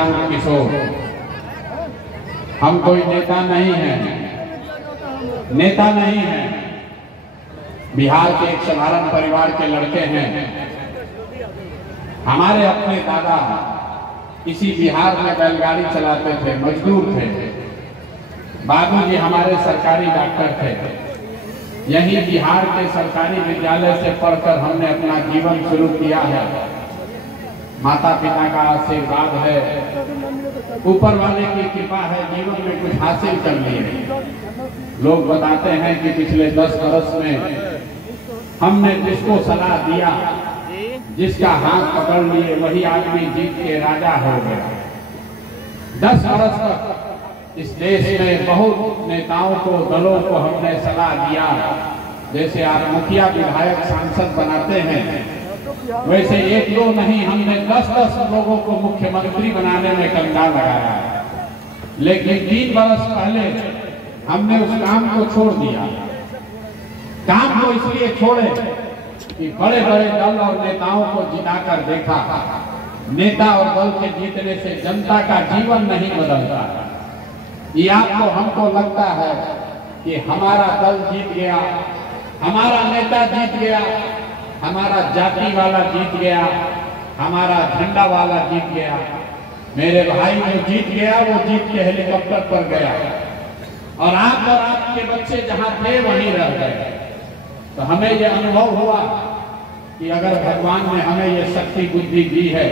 प्रशांत किशोर, हम कोई नेता नहीं है, नेता नहीं है। बिहार के एक साधारण परिवार के लड़के हैं। हमारे अपने दादा इसी बिहार में बैलगाड़ी चलाते थे, मजदूर थे। बाबूजी हमारे सरकारी डॉक्टर थे। यही बिहार के सरकारी विद्यालय से पढ़कर हमने अपना जीवन शुरू किया है। माता पिता का आशीर्वाद है, ऊपर वाले की कृपा है, जीवन में कुछ हासिल कर लिए। लोग बताते हैं कि पिछले 10 वर्ष में हमने जिसको सलाह दिया, जिसका हाथ पकड़ लिए, वही आदमी जीत के राजा हो गया। 10 वर्ष तक इस देश में बहुत नेताओं को, दलों को हमने सलाह दिया। जैसे आप मुखिया, विधायक, सांसद बनाते हैं, वैसे 1-2 नहीं, हमने 10-10 लोगों को मुख्यमंत्री बनाने में कंधा लगाया। लेकिन 3 वर्ष पहले हमने उस काम को छोड़ दिया। काम को इसलिए छोड़े कि बड़े बड़े दल और नेताओं को जिताकर देखा। नेता और दल के जीतने से जनता का जीवन नहीं बदलता। ये आपको हमको लगता है कि हमारा दल जीत गया, हमारा नेता जीत गया, हमारा जाति वाला जीत गया, हमारा झंडा वाला जीत गया। मेरे भाई जो जीत गया वो जीत के हेलीकॉप्टर पर गया और आपके बच्चे जहां थे वहीं रह गए। तो हमें ये अनुभव हुआ कि अगर भगवान ने हमें ये शक्ति बुद्धि दी है,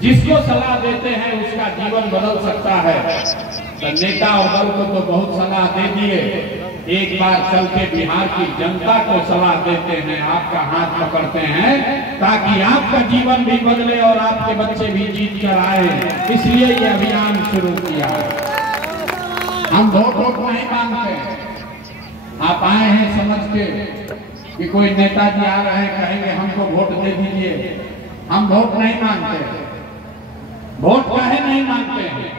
जिसको सलाह देते हैं उसका जीवन बदल सकता है। तो नेता और दल को तो बहुत सलाह दे दिए, एक बार चल के बिहार की जनता को सलाह देते हैं, आपका हाथ पकड़ते हैं ताकि आपका जीवन भी बदले और आपके बच्चे भी जीत कर आए। इसलिए ये अभियान शुरू किया। हम वोट नहीं मांगते। आप आए हैं समझ के कि कोई नेताजी आ रहे हैं, कहेंगे हमको वोट दे दीजिए। हम वोट नहीं मांगते। वोट काहे नहीं मांगते हैं?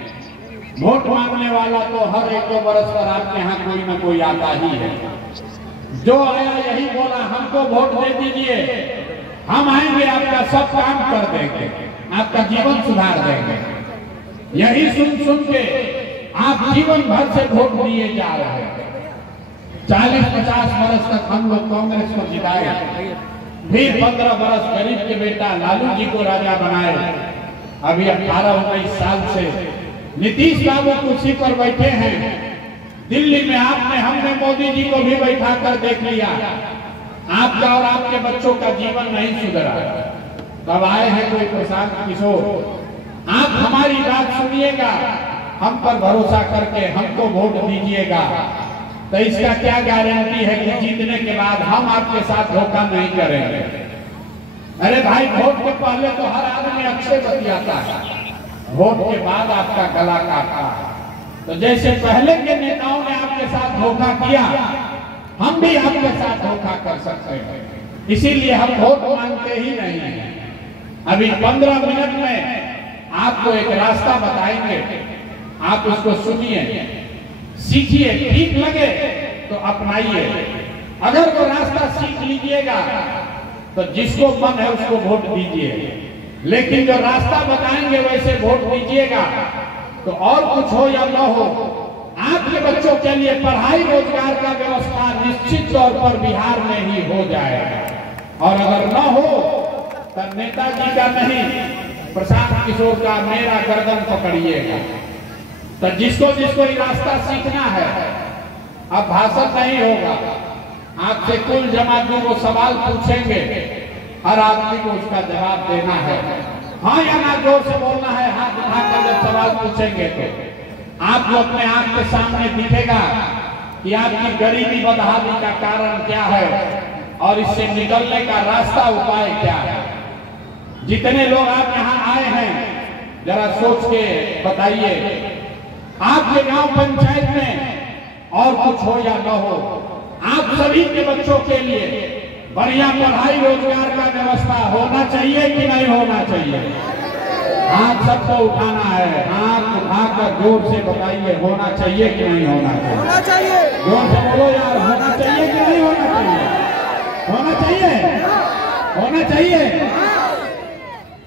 वोट मांगने वाला तो हर 1-2 वर्ष पर आपके यहाँ कोई ना कोई आता ही है। जो आया यही बोला हमको वोट दे दीजिए, हम आएंगे, आपका सब काम कर देंगे, आपका जीवन सुधार देंगे। यही सुन के आप जीवन भर से वोट दिए जा रहे हैं। 40-50 वर्ष तक हम लोग कांग्रेस को जिताए, फिर 15 वर्ष गरीब के बेटा लालू जी को राजा बनाए। अभी 18-19 साल से नीतीश बाबू कुर्सी पर बैठे हैं। दिल्ली में हमने मोदी जी को भी बैठा कर देख लिया। आपका और आपके बच्चों का जीवन नहीं सुधरा। तब आए हैं कोई प्रशांत किशोर। आप हमारी बात सुनिएगा, हम पर भरोसा करके हमको वोट दीजिएगा। तो इसका क्या गारंटी है कि जीतने के बाद हम आपके साथ धोखा नहीं करेंगे? अरे भाई, वोट के पहले तो हर आदमी अक्षय बतियाता है, वोट के बाद आपका गला काटा। तो जैसे पहले के नेताओं ने आपके साथ धोखा किया, हम भी आपके साथ धोखा कर सकते हैं। इसीलिए हम वोट मांगते ही नहीं हैं। अभी 15 मिनट में आपको एक रास्ता बताएंगे, आप उसको सुनिए, सीखिए, ठीक लगे तो अपनाइए। अगर वो रास्ता सीख लीजिएगा तो जिसको मन है उसको वोट दीजिए, लेकिन जो रास्ता बताएंगे वैसे वोट दीजिएगा। तो और कुछ हो या न हो, आपके बच्चों के लिए पढ़ाई रोजगार का व्यवस्था निश्चित तौर पर बिहार में ही हो जाएगा। और अगर न हो तो नेताजी का नहीं, प्रशांत किशोर का, मेरा गर्दन पकड़िएगा। तो जिसको ये रास्ता सीखना है, अब भाषण नहीं होगा, आपसे कुल जमातों को सवाल पूछेंगे, हर आदमी को उसका जवाब देना है। हाँ या ना जोर से बोलना है, हाथ उठाकर जब सवाल पूछेंगे तो आपको अपने आंख के सामने दिखेगा कि आपकी गरीबी बदहाली का कारण क्या है और इससे निकलने का रास्ता, उपाय क्या है। जितने लोग आप यहाँ आए हैं, जरा सोच के बताइए, आपके गांव पंचायत में और कुछ हो या न हो, आप सभी के बच्चों के लिए बढ़िया पढ़ाई रोजगार का व्यवस्था होना चाहिए कि नहीं होना चाहिए? हाथ सबको उठाना है, हाथ उठाकर जोर से बताइए, होना चाहिए कि नहीं होना चाहिए? होना चाहिए। जोर से बोलो यार, होना चाहिए कि नहीं होना चाहिए? होना चाहिए, होना चाहिए।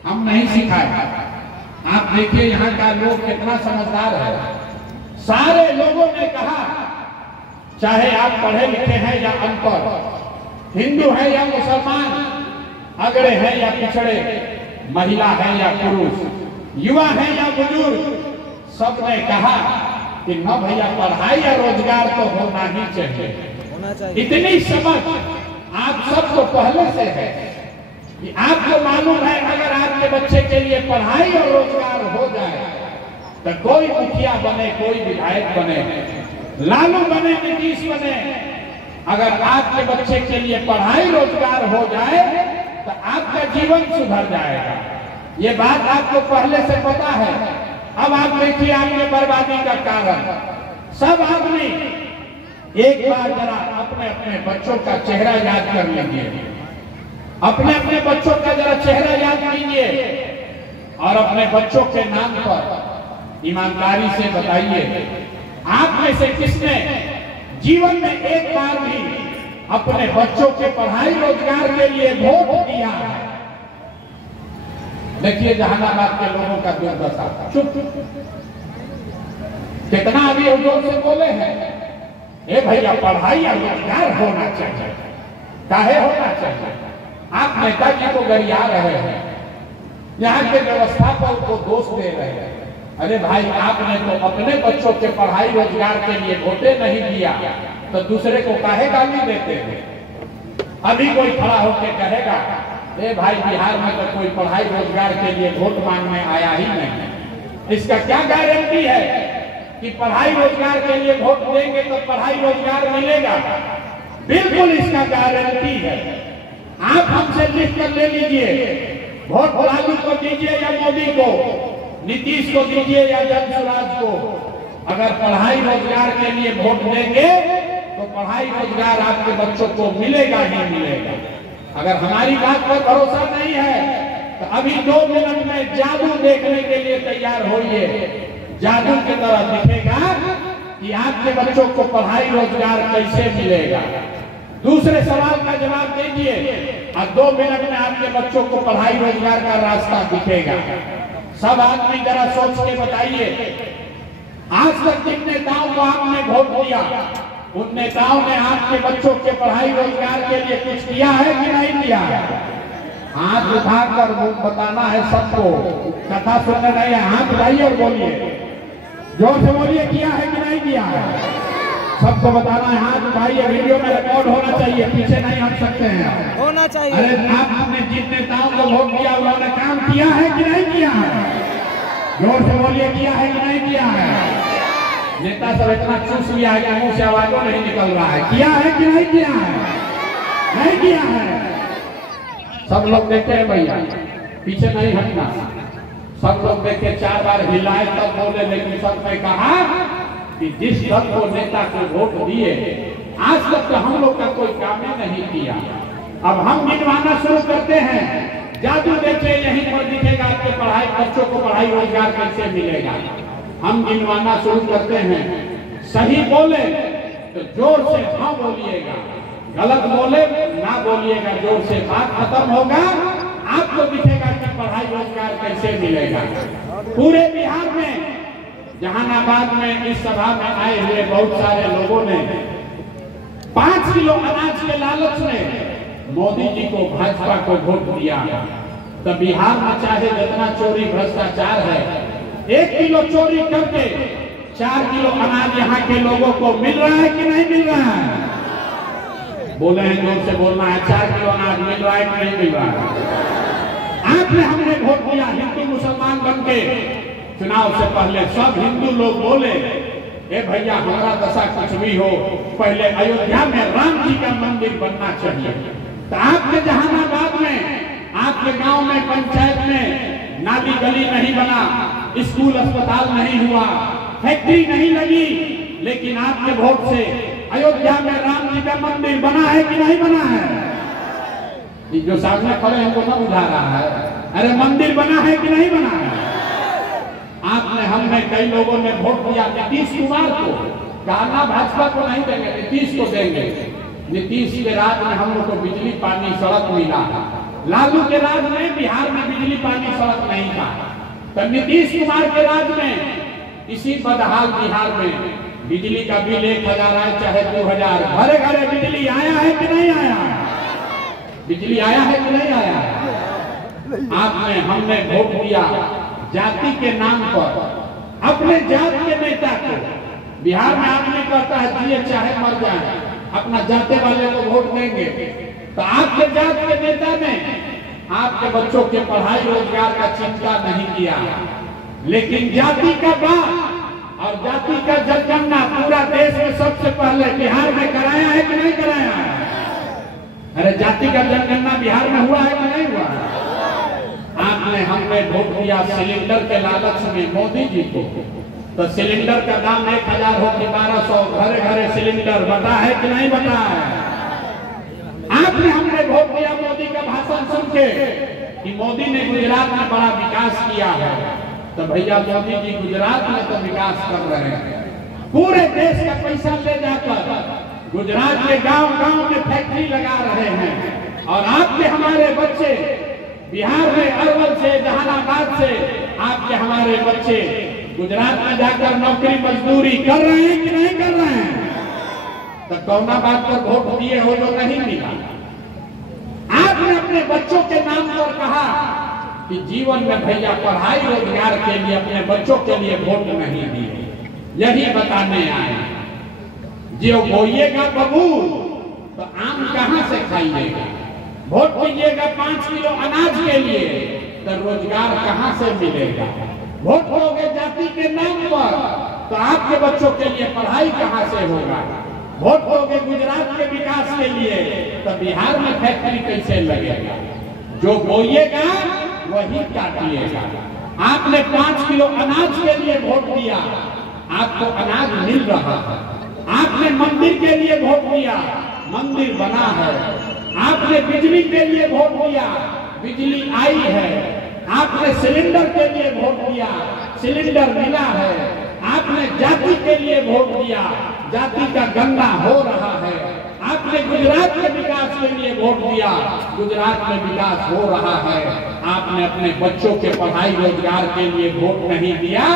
हम नहीं सिखाए, आप देखिए यहाँ का लोग कितना समझदार है। सारे लोगों ने कहा, चाहे आप पढ़े लिखे हैं या अनपढ़, हिंदू है या मुसलमान, अगड़े हैं या पिछड़े, महिला है या पुरुष, युवा है या बुजुर्ग, सबने कहा कि न भैया पढ़ाई या रोजगार तो होना ही चाहिए। इतनी समझ आप सबको पहले से है कि आपको मालूम है अगर आपके बच्चे के लिए पढ़ाई और रोजगार हो जाए तो कोई मुखिया बने, कोई विधायक बने, लालू बने, नीतीश बने, अगर आपके बच्चे के लिए पढ़ाई रोजगार हो जाए तो आपका जीवन सुधर जाएगा। ये बात आपको पहले से पता है। अब आप देखिए आपके बर्बादी का कारण। सब आदमी एक बार जरा अपने अपने बच्चों का चेहरा याद कर लीजिए, अपने अपने बच्चों का जरा चेहरा याद कीजिए और अपने बच्चों के नाम पर ईमानदारी से बताइए, आप में से किसने जीवन में एक बार भी अपने बच्चों के पढ़ाई रोजगार के लिए वोट दिया है? देखिए जहानाबाद के लोगों का दुर्दशा, चुप कितना अभी जोर से बोले हैं, ए भैया पढ़ाई या रोजगार होना चाहिए। काहे होना चाहिए? आप नेताजी को गरिया रहे हैं, यहाँ के व्यवस्थापक को दोष दे रहे हैं। अरे भाई आपने तो अपने बच्चों के पढ़ाई रोजगार के लिए वोटे नहीं दिया तो दूसरे को काहे गाली देते हैं? अभी कोई खड़ा होकर कहेगा ए भाई बिहार में तो कोई पढ़ाई रोजगार के लिए वोट मांगने आया ही नहीं। इसका क्या गारंटी है कि पढ़ाई रोजगार के लिए वोट देंगे तो पढ़ाई रोजगार मिलेगा? बिल्कुल इसका गारंटी है। आप हमसे लिख कर ले लीजिए, वोट लालू को दीजिए या मोदी को, नीतीश को दीजिए या जनसुराज को, अगर पढ़ाई रोजगार के लिए वोट देंगे तो पढ़ाई रोजगार आपके बच्चों को मिलेगा ही मिलेगा। अगर हमारी बात पर भरोसा नहीं है तो अभी 2 मिनट में जादू देखने के लिए तैयार होइए। जादू की तरह दिखेगा कि आपके बच्चों को पढ़ाई रोजगार कैसे मिलेगा। दूसरे सवाल का जवाब दीजिए और 2 मिनट में आपके बच्चों को पढ़ाई रोजगार का रास्ता दिखेगा। सब आदमी जरा सोच के बताइए, आज तक जिन नेताओं को आपने वोट दिया उन नेताओं ने आपके बच्चों के पढ़ाई रोजगार के लिए कुछ किया है कि नहीं किया है? हाथ उठाकर बताना है सबको। कथा सुनने रहे हैं, हाथ उठाइए और बोलिए, जोर से बोलिए, किया है कि नहीं किया है? सबको बताना है, हाथ उठाइए। वीडियो में रिकॉर्ड होना चाहिए, पीछे नहीं हट सकते हैं, होना चाहिए। अरे आपने जिन नेताओं को वोट दिया उन्होंने काम किया है कि नहीं किया है? जोर से बोलिए, किया है कि नहीं किया है? नेता सब इतना चूस लिया है कि मुंह से आवाजों नहीं निकल रहा है। किया है कि नहीं किया है? नहीं किया है। सब लोग देखे हैं भैया, पीछे नहीं हटना। सब लोग देखे, 4 बार हिलाए तब बोले, लेकिन सबने कहा कि जिस दल को नेता को वोट दिए आज तक तो हम लोग का कोई काम ही नहीं किया। अब हम गिनवाना शुरू करते हैं। जादू देखिए, यहीं पर दिखेगा आपके पढ़ाई बच्चों को पढ़ाई रोजगार कैसे मिलेगा। हम गिनवाना शुरू करते हैं। सही बोले तो जोर से हाँ बोलिएगा, गलत बोले ना बोलिएगा, जोर से बात खत्म होगा। आपको दिखेगा कि पढ़ाई रोजगार कैसे मिलेगा। पूरे बिहार में, जहानाबाद में इस सभा में आए हुए बहुत सारे लोगों ने 5 किलो अनाज के लालच में मोदी जी को, भाजपा को वोट दिया। तो बिहार में चाहे जितना चोरी भ्रष्टाचार है, 1 किलो चोरी करके 4 किलो अनाज यहाँ के लोगों को मिल रहा है कि नहीं मिल रहा है? बोले हैं, जोर से बोलना है। 4 किलो अनाज मिल रहा है कि नहीं मिल रहा है? आपने हमने वोट दिया हिंदू मुसलमान बन के। चुनाव से पहले सब हिंदू लोग बोले, ए भैया हमारा दशा कुछ भी हो, पहले अयोध्या में राम जी का मंदिर बनना चाहिए। तो आपके जहानाबाद में, आपके गांव में, पंचायत में नाली गली नहीं बना, स्कूल अस्पताल नहीं हुआ, फैक्ट्री नहीं लगी, लेकिन आपके वोट से अयोध्या में राम जी का मंदिर बना है कि नहीं बना है? ये जो सामने खड़े हैं वो ना बुझा रहा है। अरे मंदिर बना है कि नहीं बना है? आपने, हमने, कई लोगों ने वोट दिया नीतीश कुमार को। कहना भाजपा को नहीं देंगे, नीतीश को देंगे। नीतीश के राज में हम लोग को बिजली पानी सड़क मिला। लालू के राज में बिहार में बिजली पानी सड़क नहीं था। तो नीतीश कुमार के राज में इसी बदहाल बिहार में बिजली का बिल 1000 आए चाहे 2000, घरे घरे बिजली आया है कि नहीं आया? बिजली आया है कि नहीं आया? आपने हमने वोट दिया जाति के नाम पर, अपने जात के नेता को। बिहार में आदमी कहता है जिए चाहे मर जाए, अपना जाते वाले को वोट देंगे। तो आपके जात के नेता ने आपके बच्चों के पढ़ाई रोजगार का चिंता नहीं किया, लेकिन जाति का बात और जाति का जनगणना पूरा देश में सबसे पहले बिहार में कराया है कि नहीं कराया है? अरे जाति का जनगणना बिहार में हुआ है कि नहीं हुआ? आपने हमने वोट दिया सिलेंडर के लालच में मोदी जी को। तो सिलेंडर का दाम 1000 हो कि 1200, घरे घरे सिलेंडर बता है कि नहीं बता है? आपने हमने वोट दिया मोदी का भाषण सुन के कि मोदी ने गुजरात में बड़ा विकास किया है। तो भैया मोदी जी गुजरात में तो विकास कर रहे हैं, पूरे देश का पैसा ले जाकर गुजरात के गांव-गांव में फैक्ट्री लगा रहे हैं। और आपके हमारे बच्चे बिहार में अरवल से, जहानाबाद से आपके हमारे बच्चे गुजरात में जाकर नौकरी मजदूरी कर रहे हैं कि नहीं कर रहे हैं? तो कौना बात पर वोट दिए हो जो नहीं मिला? आपने अपने बच्चों के नाम पर कहा कि जीवन में भैया पढ़ाई रोजगार के लिए अपने बच्चों के लिए वोट नहीं दिए। यही बताने आए, जो बोइएगा बबूल तो आम कहां से खाइएगा? वोट दीजिएगा 5 किलो अनाज के लिए तो रोजगार कहां से मिलेगा? वोट दोगे जाति के नाम पर तो आपके बच्चों के लिए पढ़ाई कहां से होगा? वोट दोगे गुजरात के विकास के लिए तो बिहार में फैक्ट्री कैसे लगेगा? जो बोइएगा वही काटिएगा। आपने 5 किलो अनाज के लिए वोट दिया, आपको अनाज मिल रहा है। आपने मंदिर के लिए वोट दिया, मंदिर बना है। आपने बिजली के लिए वोट दिया, बिजली आई है। आपने सिलेंडर के लिए वोट दिया, सिलेंडर मिला है। आपने जाति के लिए वोट दिया, जाति का गंदा हो रहा है। आपने गुजरात के विकास के लिए वोट दिया, गुजरात में विकास हो रहा है। आपने अपने बच्चों के पढ़ाई रोजगार के लिए वोट नहीं दिया,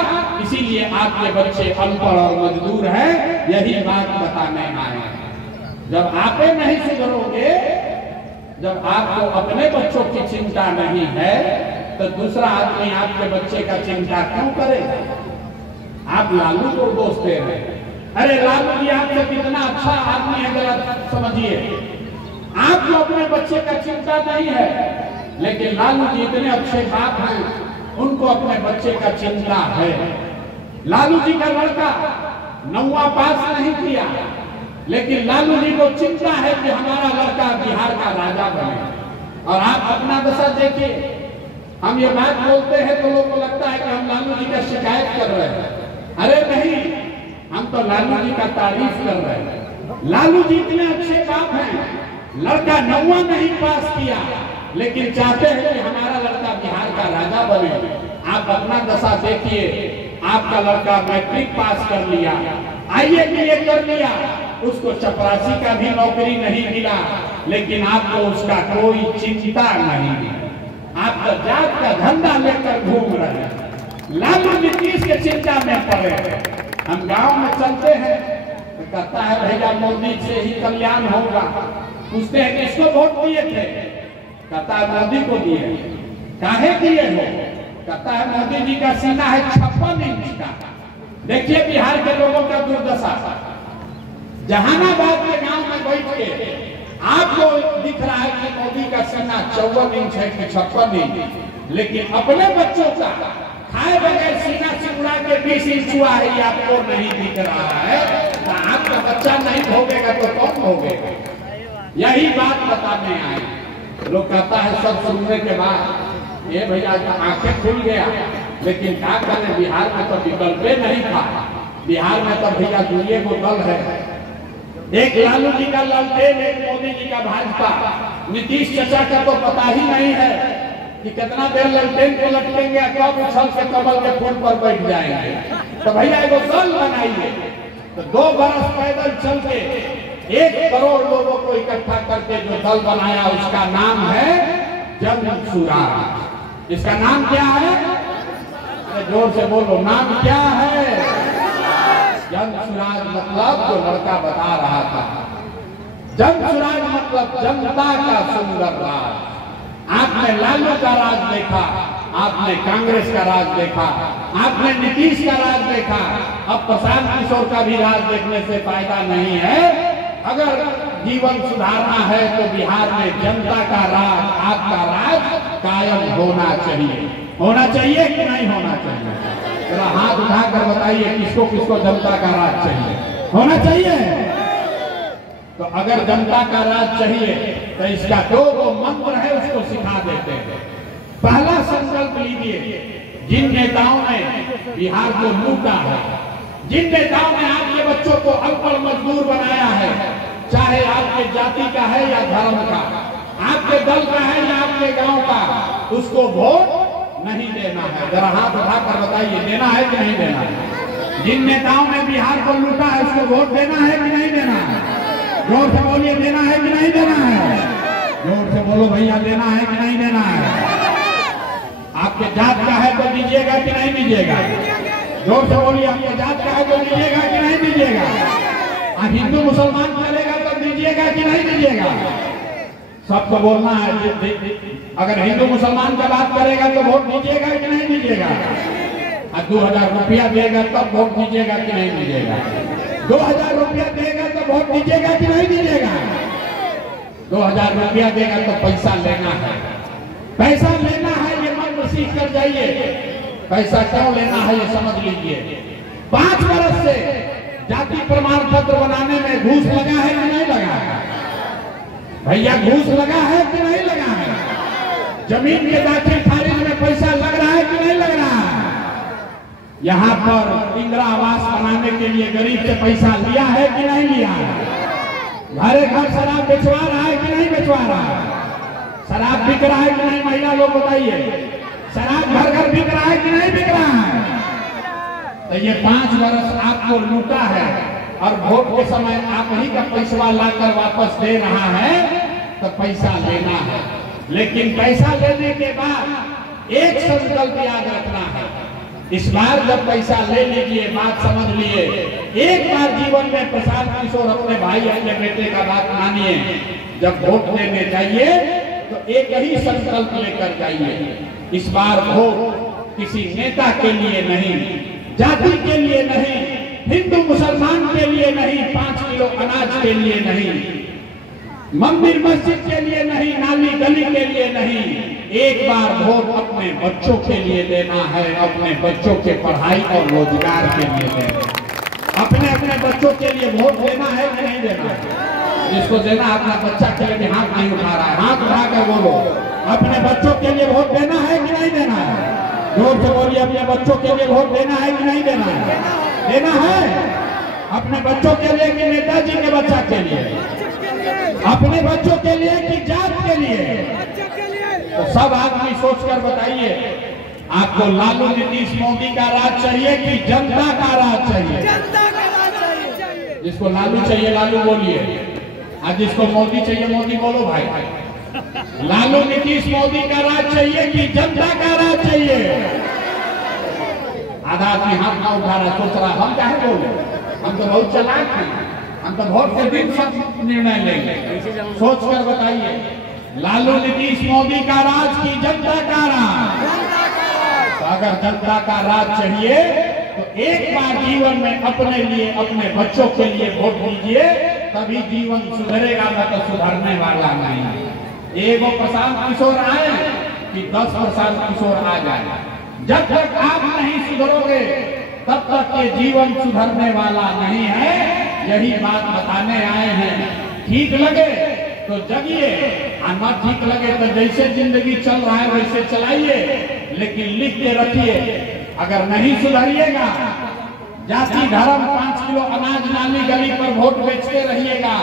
इसीलिए आपके बच्चे अनपढ़ और मजदूर हैं। यही बात बताने आए हैं। जब आप नहीं सुधरोगे, जब आपको अपने बच्चों की चिंता नहीं है, तो दूसरा आदमी आपके बच्चे का चिंता क्यों करेगा? आप लालू को दोष दे रहे हैं। अरे लालू जी आपसे कितना अच्छा आदमी है, जरा समझिए। आपको अपने बच्चे का चिंता नहीं है, लेकिन लालू जी इतने अच्छे बाप हैं, उनको अपने बच्चे का चिंता है। लालू जी का लड़का 9वां पास नहीं किया, लेकिन लालू जी को चिंता है कि हमारा लड़का बिहार का राजा बने। और आप अपना दशा देखिए, हम ये बात बोलते हैं तो लोगों को लगता है कि हम लालू जी का शिकायत कर रहे हैं। अरे नहीं, हम तो लालू जी का तारीफ कर रहे हैं। लालू जी इतने अच्छे बाप हैं, लड़का 9वां नहीं पास किया, लेकिन चाहते हैं कि हमारा लड़का बिहार का राजा बने। आप अपना दशा देखिए, आपका लड़का मैट्रिक पास कर लिया, IABA कर लिया, उसको चपरासी का भी नौकरी नहीं मिला, लेकिन आपको उसका कोई चिंता नहीं है। आप तो जात का धंधा लेकर घूम रहे हैं। लालू नीतीश के चिंता में पड़े हैं। हम गांव में चलते हैं तो कहता है भैया मोदी से ही कल्याण होगा। पूछते हैं किसको वोट दिए थे? कहता है मोदी को दिए। काहे दिए हो? कहता है मोदी जी का सीना है 56 इंच का। देखिए बिहार के लोगों का दुर्दशा। जहानाबाद के गांव में बैठ के आपको दिख रहा है कि मोदी का सीना 54 इंच है कि 56 इंच, लेकिन अपने बच्चों का खाए बगैर सीना से उड़ा के 20 इंच हुआ है, आपको नहीं दिख रहा है। तो आपका बच्चा नहीं भोगेगा तो कौन भोगेगा? यही बात बताने आए। लोग कहता है सब सुनने के बाद ये भैया आंखें खुल गया, लेकिन क्या करें, बिहार में तो विकल्प नहीं था। बिहार में तो भैया दुनिया को दल है, एक लालू जी का लालटेन, एक मोदी जी का भाजपा। नीतीश चाचा का तो पता ही नहीं है कि कितना देर लालटेन को लटकेंगे, कब उछल के कमल के फूल पर बैठ जाएंगे। तो भैया एगो दल बनाइए। तो 2 बरस पैदल चल के 1 करोड़ लोगों को इकट्ठा करके जो दल बनाया, उसका नाम है जन सुराज। इसका नाम क्या है? जोर से बोलो, नाम क्या है? जनसुराज मतलब जो लड़का बता रहा था, जनसुराज मतलब जनता का सुंदर राज। आपने लालू का राज देखा, आपने कांग्रेस का राज देखा, आपने नीतीश का राज देखा, अब प्रशांत किशोर का भी राज देखने से फायदा नहीं है। अगर जीवन सुधारना है तो बिहार में जनता का राज, आपका राज कायम होना चाहिए। होना चाहिए कि नहीं होना चाहिए? जरा हाथ उठाकर बताइए किसको किसको जनता का राज चाहिए? होना चाहिए। तो अगर जनता का राज चाहिए तो इसका दो मंत्र है, उसको सिखा देते हैं। पहला संकल्प लीजिए, जिन नेताओं ने बिहार को लूटा है, जिन नेताओं ने आपके बच्चों को अनपढ़ मजदूर बनाया है, चाहे आपके जाति का है या धर्म का, आपके दल का है या आपके गांव का, उसको वोट नहीं देना है। जरा हाथ उठाकर बताइए, देना है कि नहीं देना है? जिन नेताओं ने बिहार को लूटा है उसको वोट देना है कि नहीं देना है? जोर से बोलिए, देना है कि नहीं देना है? जोर से बोलो भैया, देना है कि नहीं देना है? आपके जात का है तो दीजिएगा कि नहीं दीजिएगा? जोर से बोलिए, आपके जात का है तो दीजिएगा कि नहीं दीजिएगा? आप हिंदू मुसलमान करेगा तो दीजिएगा कि नहीं दीजिएगा? सबको बोलना है। अगर हिंदू मुसलमान का बात करेगा तो वोट दीजिएगा कि नहीं दीजिएगा? 2000 रुपया देगा तब वोट दीजिएगा कि नहीं दीजिएगा? 2000 रुपया देगा तो वोट दीजिएगा कि नहीं दीजिएगा? 2000 रुपया देगा तो पैसा लेना है, पैसा लेना है, ये मंत्र सीख कर जाइए। पैसा क्यों लेना है ये समझ लीजिए। 5 वर्ष से जाति प्रमाण पत्र बनाने में घूस लगा है कि नहीं लगा है? भैया घूस लगा है कि नहीं लगा है? जमीन के दाखिल खारिज में पैसा लग रहा है कि नहीं लग रहा है? यहाँ पर इंदिरा आवास बनाने के लिए गरीब से पैसा लिया है कि नहीं लिया है? घरे घर शराब बेचवा रहा है कि नहीं बेचवा रहा है? शराब बिक रहा है कि नहीं? महिला लोग बताइए, शराब घर घर बिक रहा है कि नहीं बिक रहा है? तो ये 5 वर्ष आपको लूटा है और वोट के समय आप ही का पैसा लाकर वापस दे रहा है, तो पैसा लेना है। लेकिन पैसा लेने के बाद एक संकल्प याद रखना है। इस बार जब पैसा ले लीजिए, बात समझ लिए, एक बार जीवन में प्रशांत किशोर अपने भाई अपने बेटे का बात मानिए। जब वोट देने जाइए तो एक ही संकल्प लेकर जाइए। इस बार वोट किसी नेता के लिए नहीं, जाति के लिए नहीं, हिंदू मुसलमान के लिए नहीं, 5 किलो अनाज के लिए नहीं, मंदिर मस्जिद के लिए नहीं, नाली गली के लिए नहीं, एक बार वोट अपने बच्चों के लिए देना है, अपने बच्चों के पढ़ाई और रोजगार के लिए देना है। अपने अपने बच्चों के लिए वोट देना है कि नहीं देना है? जिसको देना अपना बच्चा के लिए हाथ नहीं उठा रहा है, हाथ उठाकर बोलो, अपने बच्चों के लिए वोट देना है कि नहीं देना है? जोर से बोलिए, अपने बच्चों के लिए वोट देना है कि नहीं देना है? देना है। अपने बच्चों के लिए कि नेताजी के बच्चा के लिए? अपने बच्चों के लिए कि जात के लिए? तो सब आदमी सोचकर बताइए, आपको लालू नीतीश मोदी का राज चाहिए कि जनता का राज चाहिए? जनता का राज चाहिए। जिसको लालू चाहिए लालू बोलिए, आज जिसको मोदी चाहिए मोदी बोलो भाई। लालू नीतीश मोदी का राज चाहिए कि जनता का राज चाहिए? आधा आदमी हाथ ना उठा रहा, सोच रहा हम क्या बोले, हम तो बहुत चालाक हैं, हम तो वोट के दिन सब निर्णय लेंगे। सोच कर बताइए, लालू नीतीश मोदी का राज की जनता का राज? तो अगर जनता का राज चाहिए तो एक बार जीवन में अपने लिए, अपने बच्चों के लिए वोट दीजिए, तभी जीवन सुधरेगा, न तो सुधरने वाला नहीं। एगो प्रशांत किशोर आए कि 10 प्रशांत किशोर आ जाए। जब तक आप नहीं सुधरोगे तब तक ये जीवन सुधरने वाला नहीं है। यही बात बताने आए हैं। ठीक लगे तो जगिए, न ठीक लगे तो जैसे जिंदगी चल रहा है वैसे चलाइए, लेकिन लिख के रखिए, अगर नहीं सुधरिएगा, जाति धर्म 5 किलो अनाज नाली गली पर वोट बेचते रहिएगा,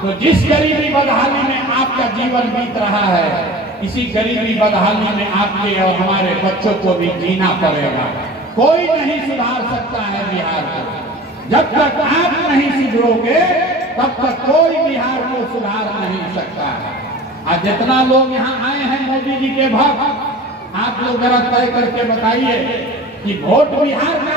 तो जिस गरीबी बदहाली में आपका जीवन बीत रहा है, इसी गरीबी बदहाली में आपके और हमारे बच्चों को भी जीना पड़ेगा। कोई नहीं सुधार सकता है बिहार को। जब तक आप नहीं सुधरोगे तब तक कोई बिहार को सुधार नहीं सकता है। आज जितना लोग यहाँ आए हैं मोदी जी के भक्त, आप लोग जरा तय करके बताइए कि वोट बिहार का